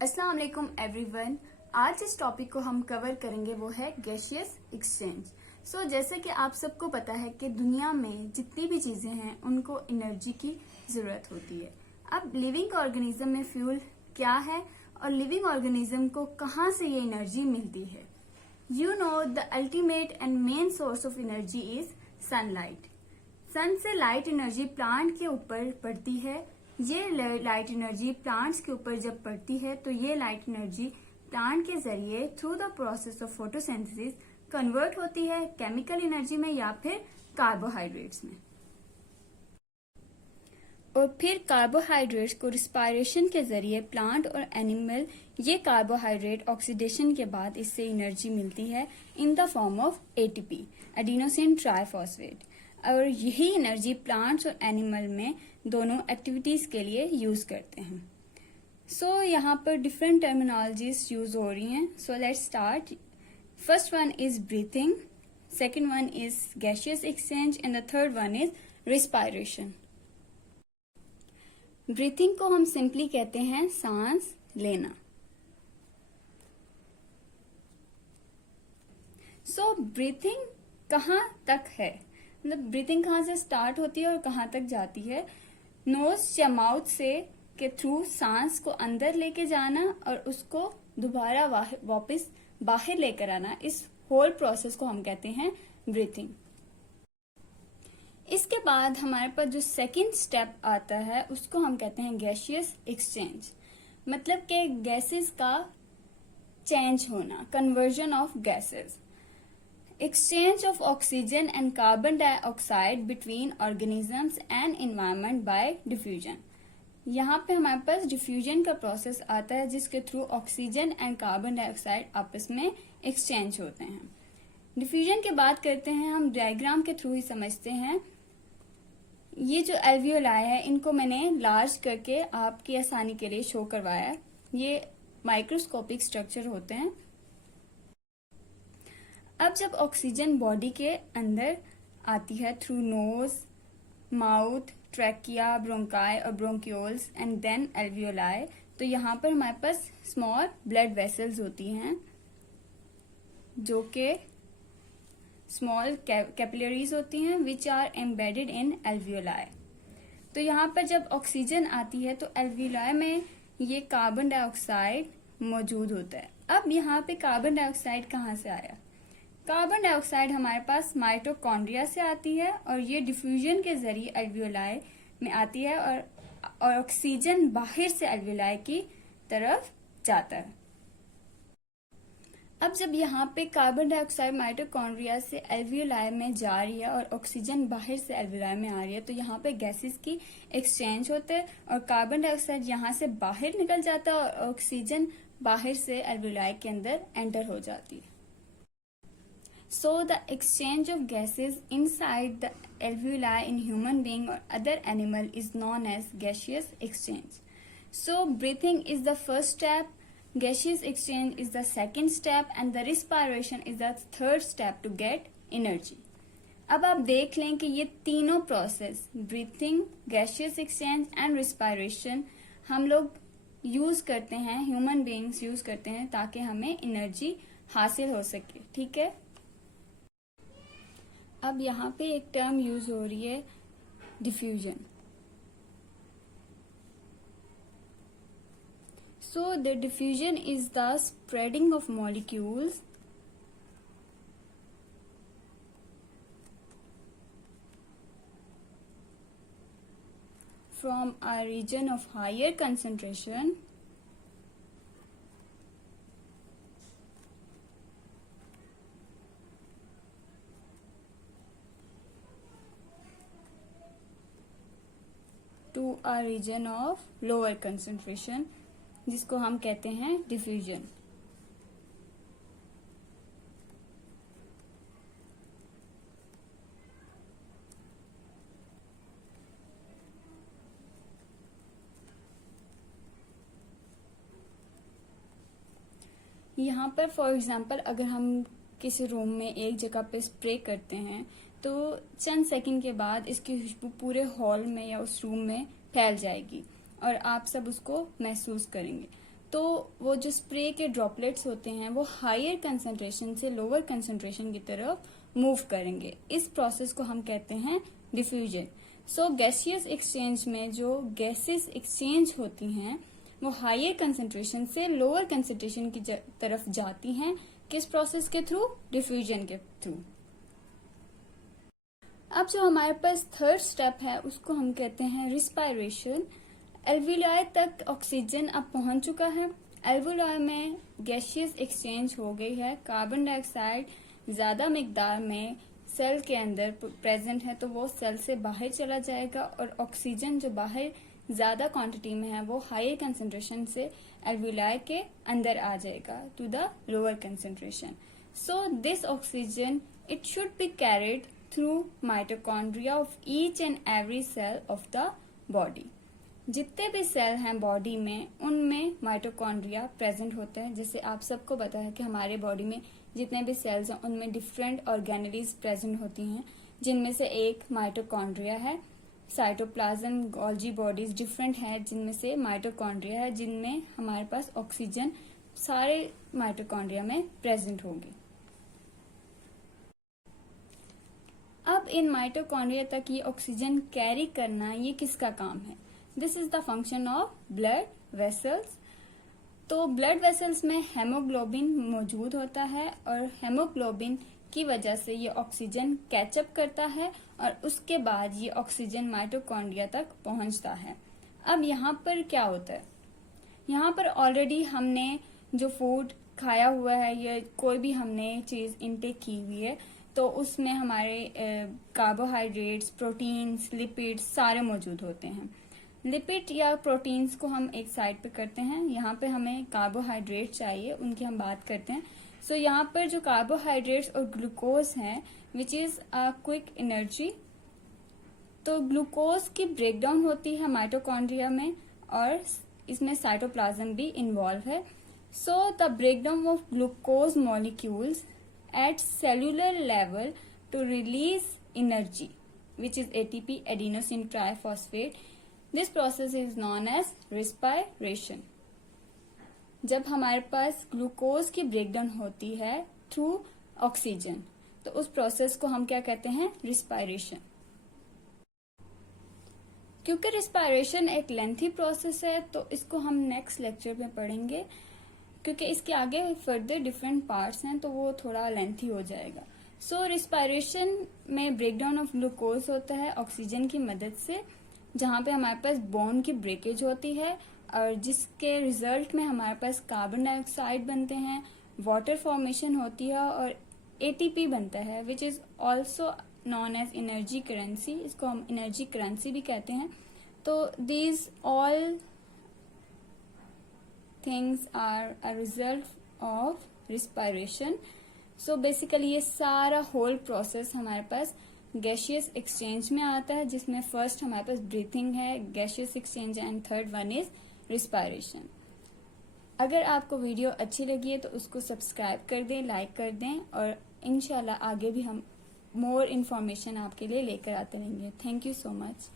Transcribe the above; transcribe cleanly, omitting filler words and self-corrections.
अस्सलाम वालेकुम एवरीवन। आज इस टॉपिक को हम कवर करेंगे वो है गैसियस एक्सचेंज। जैसे कि आप सबको पता है कि दुनिया में जितनी भी चीजें हैं उनको एनर्जी की जरूरत होती है। अब लिविंग ऑर्गेनिज्म में फ्यूल क्या है और लिविंग ऑर्गेनिज्म को कहाँ से ये एनर्जी मिलती है। You know the ultimate and main source of energy is sunlight. Sun से लाइट एनर्जी प्लांट के ऊपर पड़ती है। ये लाइट एनर्जी प्लांट्स के ऊपर जब पड़ती है तो ये लाइट एनर्जी प्लांट के जरिए through the process of photosynthesis convert होती है केमिकल एनर्जी में या फिर कार्बोहाइड्रेट्स में। और फिर कार्बोहाइड्रेट्स को रिस्पायरेशन के जरिए प्लांट और एनिमल ये कार्बोहाइड्रेट ऑक्सीडेशन के बाद इससे एनर्जी मिलती है in the form of ATP, adenosine triphosphate. और यही एनर्जी प्लांट्स और एनिमल में दोनों एक्टिविटीज के लिए यूज करते हैं। यहाँ पर डिफरेंट टर्मिनोलॉजीज यूज हो रही हैं। Let's start. First one is breathing, second one is gaseous exchange and the third one is respiration. Breathing को हम सिंपली कहते हैं सांस लेना। ब्रीथिंग कहाँ तक है, मतलब ब्रीथिंग कहाँ से स्टार्ट होती है और कहाँ तक जाती है। नोज या माउथ से के थ्रू सांस को अंदर लेके जाना और उसको दोबारा वापस बाहर लेकर आना, इस होल प्रोसेस को हम कहते हैं ब्रीथिंग। इसके बाद हमारे पास जो सेकंड स्टेप आता है उसको हम कहते हैं गैसियस एक्सचेंज, मतलब कि गैसेस का चेंज होना, conversion of gases. Exchange of oxygen and carbon dioxide between organisms and environment by diffusion। यहाँ पे हमारे पास डिफ्यूजन का प्रोसेस आता है जिसके through oxygen and carbon dioxide आपस में एक्सचेंज होते हैं। डिफ्यूजन की बात करते हैं हम डायग्राम के थ्रू ही समझते हैं। ये जो एल्वियोलाई है इनको मैंने लार्ज करके आपकी आसानी के लिए शो करवाया। ये माइक्रोस्कोपिक स्ट्रक्चर होते हैं। अब जब ऑक्सीजन बॉडी के अंदर आती है through nose, mouth, trachea, bronchi और ब्रोंक्यूल्स एंड देन एल्वियोलाई, तो यहाँ पर हमारे पास स्मॉल ब्लड वेसल्स होती हैं जो कि स्मॉल कैपिलरीज होती हैं which are embedded in alveoli. तो यहाँ पर जब ऑक्सीजन आती है तो एल्वियोलाई में ये कार्बन डाइऑक्साइड मौजूद होता है। अब यहाँ पे कार्बन डाइऑक्साइड कहाँ से आया? कार्बन डाइऑक्साइड हमारे पास माइटोकॉन्ड्रिया से आती है और ये डिफ्यूजन के जरिए एल्वियोलाई में आती है और ऑक्सीजन बाहर से एल्वियोलाई की तरफ जाता है। अब जब यहाँ पे कार्बन डाइऑक्साइड माइटोकॉन्ड्रिया से एल्वियोलाई में जा रही है और ऑक्सीजन बाहर से एल्वियोलाई में आ रही है तो यहाँ पे गैसेस की एक्सचेंज होते हैं और कार्बन डाइऑक्साइड यहाँ से बाहर निकल जाता है और ऑक्सीजन बाहर से एल्वियोलाई के अंदर एंटर हो जाती है। So the exchange of gases inside the alveoli in human being or other animal is known as gaseous exchange. So breathing is the first step, gaseous exchange is the second step and the respiration is the third step to get energy. अब आप देख लें कि ये तीनों process breathing, gaseous exchange and respiration हम लोग use करते हैं, ह्यूमन बीइंग्स यूज करते हैं ताकि हमें एनर्जी हासिल हो सके। ठीक है। अब यहाँ पे एक टर्म यूज हो रही है diffusion. The diffusion is the spreading of molecules from a region of higher concentration to a region of lower concentration, जिसको हम कहते हैं डिफ्यूजन। यहाँ पर फॉर एग्जांपल अगर हम किसी रूम में एक जगह पे स्प्रे करते हैं तो चंद सेकंड के बाद इसकी खुशबू पूरे हॉल में या उस रूम में फैल जाएगी और आप सब उसको महसूस करेंगे। तो वो जो स्प्रे के ड्रॉपलेट्स होते हैं वो हायर कंसंट्रेशन से लोअर कंसंट्रेशन की तरफ मूव करेंगे। इस प्रोसेस को हम कहते हैं डिफ्यूजन। सो गैसियस एक्सचेंज में जो गैसेस एक्सचेंज होती हैं वो हायर कंसंट्रेशन से लोअर कंसंट्रेशन की तरफ जाती हैं। किस प्रोसेस के थ्रू? डिफ्यूजन के थ्रू। अब जो हमारे पास थर्ड स्टेप है उसको हम कहते हैं रिस्पायरेशन। एल्वियोलाई तक ऑक्सीजन अब पहुंच चुका है। एल्वियोलाई में गैसियस एक्सचेंज हो गई है। कार्बन डाइऑक्साइड ज्यादा मिकदार में सेल के अंदर प्रेजेंट है तो वो सेल से बाहर चला जाएगा और ऑक्सीजन जो बाहर ज्यादा क्वांटिटी में है वो हायर कंसंट्रेशन से एल्वियोलाई के अंदर आ जाएगा to the lower concentration. So this oxygen it should be carried through mitochondria of each and every cell of the body. जितने भी सेल हैं बॉडी में उनमें माइटोकॉन्ड्रिया प्रेजेंट होते हैं। जैसे आप सबको पता है कि हमारे बॉडी में जितने भी सेल्स हैं उनमें डिफरेंट ऑर्गेनेलीज प्रेजेंट होती हैं, जिनमें से एक माइटोकॉन्ड्रिया है। साइटोप्लाज्म, गोल्जी बॉडीज डिफरेंट है जिनमें से माइटोकॉन्ड्रिया है, जिनमें हमारे पास ऑक्सीजन सारे माइटोकॉन्ड्रिया में प्रेजेंट होगी। अब इन माइटोकॉन्ड्रिया तक ये ऑक्सीजन कैरी करना ये किसका काम है? This is the function of blood vessels. तो ब्लड वेसल्स में हेमोग्लोबिन मौजूद होता है और हेमोग्लोबिन की वजह से ये ऑक्सीजन कैचअप करता है और उसके बाद ये ऑक्सीजन माइटोकॉन्ड्रिया तक पहुंचता है। अब यहाँ पर क्या होता है? यहाँ पर ऑलरेडी हमने जो फूड खाया हुआ है या कोई भी हमने चीज इनटेक की हुई है तो उसमें हमारे कार्बोहाइड्रेट्स, प्रोटीन्स, लिपिड्स सारे मौजूद होते हैं। लिपिड या प्रोटीन्स को हम एक साइड पे करते हैं। यहाँ पे हमें कार्बोहाइड्रेट चाहिए, उनकी हम बात करते हैं। सो यहाँ पर जो कार्बोहाइड्रेट्स और ग्लूकोज है which is a quick energy. तो ग्लूकोज की ब्रेकडाउन होती है माइटोकॉन्ड्रिया में और इसमें साइटोप्लाज्म भी इन्वॉल्व है। So the breakdown of glucose molecules at cellular level to release energy which is ATP, adenosine triphosphate. This process is known as respiration. जब हमारे पास ग्लूकोज की ब्रेकडाउन होती है थ्रू ऑक्सीजन तो उस प्रोसेस को हम क्या कहते हैं? रिस्पायरेशन। क्योंकि रिस्पायरेशन एक लेंथी प्रोसेस है तो इसको हम नेक्स्ट लेक्चर में पढ़ेंगे, क्योंकि इसके आगे फर्दर डिफरेंट पार्ट्स हैं तो वो थोड़ा लेंथी हो जाएगा। सो रिस्पायरेशन में ब्रेकडाउन ऑफ ग्लूकोज होता है ऑक्सीजन की मदद से, जहाँ पे हमारे पास बोन की ब्रेकेज होती है और जिसके रिजल्ट में हमारे पास कार्बन डाइऑक्साइड बनते हैं, वाटर फॉर्मेशन होती है और एटीपी बनता है which is also known as energy currency. इसको हम एनर्जी करेंसी भी कहते हैं। तो these all things are a result of respiration. So basically ये सारा whole process हमारे पास gaseous exchange में आता है, जिसमें first हमारे पास breathing है, gaseous exchange and third one is respiration. अगर आपको वीडियो अच्छी लगी है तो उसको सब्सक्राइब कर दें, लाइक कर दें और इंशाल्लाह आगे भी हम more information आपके लिए लेकर आते रहेंगे। Thank you so much.